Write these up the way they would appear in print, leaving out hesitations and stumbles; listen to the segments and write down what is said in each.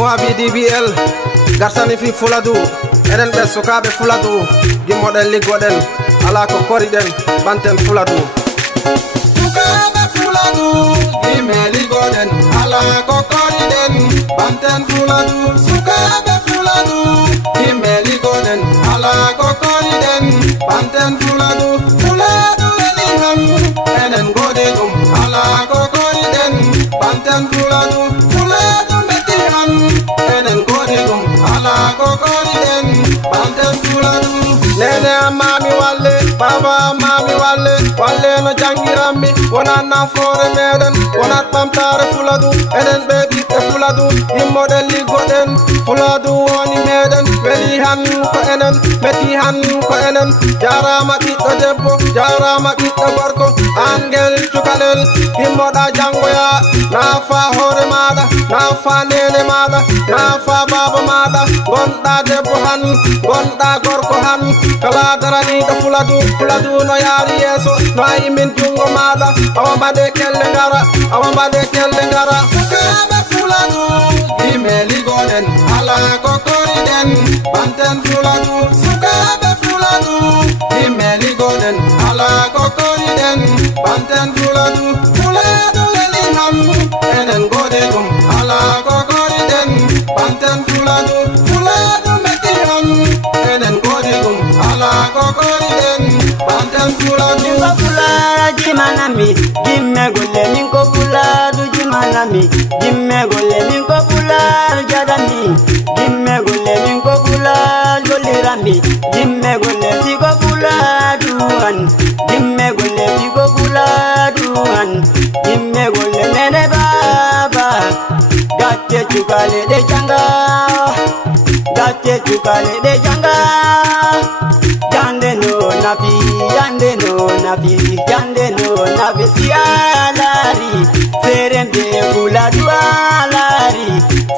Moabi DBL garsani fi fuladu enen be sukabe fuladu gimmoden liggoden ala ko koriden banten fuladu sukabe fuladu gimme liggoden ala ko koriden banten fuladu sukabe fuladu gimme liggoden ala ko koriden banten fuladu fuladu elihan enen godedum ala ko koriden banten fuladu fuladu metihan enen godedum ala ko koriden banten fuladu nene mami walle baba mami walle no jangirammi wona nafoore meden wona tamtare fuladu enen be bitte fuladu immodel liggoden fuladu woni meden weli han ko enen meti han ko enen jarama ɓiɗɗo debbo jarama ɓiɗɗo gorko angel cukalel immoɗa jangoya nafa hoore maɗa nafa nene maɗa nafa baba maɗa gonɗa debbo han gonɗa gorko han kala daraniɗo fuladu no yaari yeeso no ayi min jungo maɗa awa mbaɗe kelle ngara awa mbaɗe kelle ngara sukaɓe fuladu gimme liggoɗen ala ko koriden banten fuladu sukaɓe fuladu gimme liggoɗen ala ko koriden banten fuladu fuladu elihan enen godedum ala ko koriden banten fuladu fuladu metihan enen godedum ala ko koriden banten fuladu jimanami gimme golle min ko fuladu jimanami gimme golle min ko fuladu jadami gimme golle min ko fuladu golirami gimme golle si ko fuladu an gimme golle si ko fuladu an gimme golle nene baba gatte chukale de janga gatte chukale de janga jande no nabi jande no nabi jande no nabi sialari serembe fuladu alari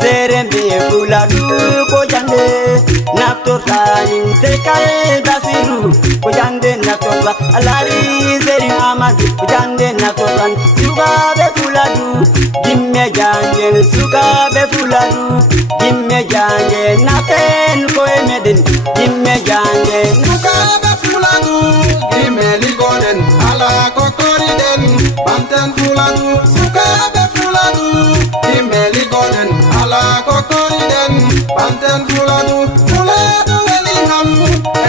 serembe fuladu ko jande naptortani sekal basiru ko jande naptorta alari seri amadu ko jande naptortan sukabe fuladu gimme jangel sukabe fuladu gimme jangel naten ko emeden gimme jangel sukabe fuladu gimme liggoden ala ko koriden banten fuladu sukabe fuladu gimme liggoden ala ko koriden banten fuladu fuladu elihan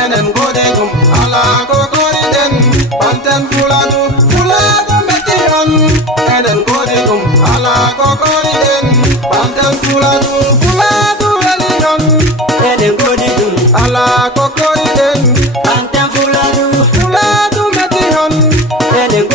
enen godedum ala ko koriden banten fuladu fuladu metihan enen godedum ala ko koriden banten fuladu fuladu elihan enen godedum ala ko koriden banten fuladu fuladu metihan enen